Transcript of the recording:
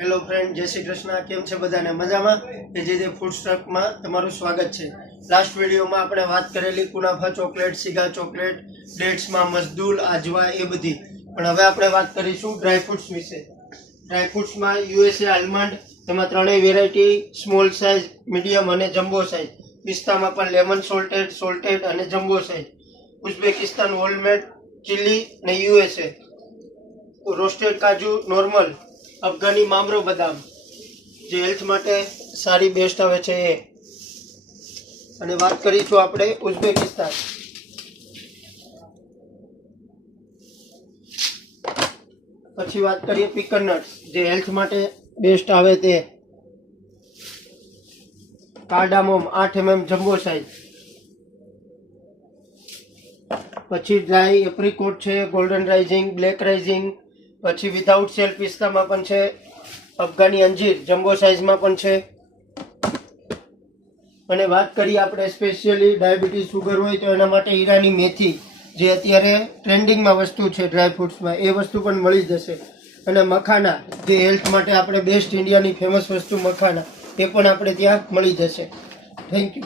Hello friend, જય શ્રી કૃષ્ણ. કેમ છે બધાને? મજામાં? જે ફૂડ સ્ટ્રકમાં તમારું સ્વાગત છે. લાસ્ટ વિડીયોમાં આપણે વાત કરેલી કુનાફા ચોકલેટ, સિગા ચોકલેટ, ડેટ્સમાં મસદૂલ, આજવા એ બધી. પણ હવે આપણે વાત કરીશું ડ્રાયફ્રૂટ્સ વિશે. ડ્રાયફ્રૂટ્સમાં યુએસએ આલમંડ, એમાં ત્રણેય વેરાયટી, સ્મોલ સાઇઝ, મીડિયમ અને જમ્બો સાઇઝ. પિસ્તામાં પણ લેમન સોલ્ટેડ અને જમ્બો સાઇઝ. ઉઝબેકિસ્તાન વોલમેટ, ચીલી અને યુએસએ. રોસ્ટેડ કાજુ નોર્મલ, અફઘાની મામરો બદામ જે હેલ્થ માટે સારી બેસ્ટ આવે છે એ. અને વાત કરીશું આપણે ઉઝબેકિસ્તાન. પછી વાત કરીએ પીકન નટ્સ જે હેલ્થ માટે બેસ્ટ આવે તે. કાર્ડામોમ 8 mm જમ્બો સાઇઝ. પછી ડ્રાય એપ્રિકોટ છે, ગોલ્ડન રાઇઝિંગ, બ્લેક રાઇઝિંગ. પછી વિધાઉટ સેલ પિસ્તામાં પણ છે. અફઘાની અંજીર જમ્બો સાઇઝમાં પણ છે. અને વાત કરીએ આપણે સ્પેશિયલી ડાયાબિટીસ શુગર હોય તો એના માટે ઈરાની મેથી જે અત્યારે ટ્રેન્ડિંગમાં વસ્તુ છે ડ્રાયફ્રૂટ્સમાં, એ વસ્તુ પણ મળી જશે. અને મખાના જે હેલ્થ માટે આપણે બેસ્ટ ઇન્ડિયાની ફેમસ વસ્તુ મખાના, એ પણ આપણે ત્યાં મળી જશે. Thank you.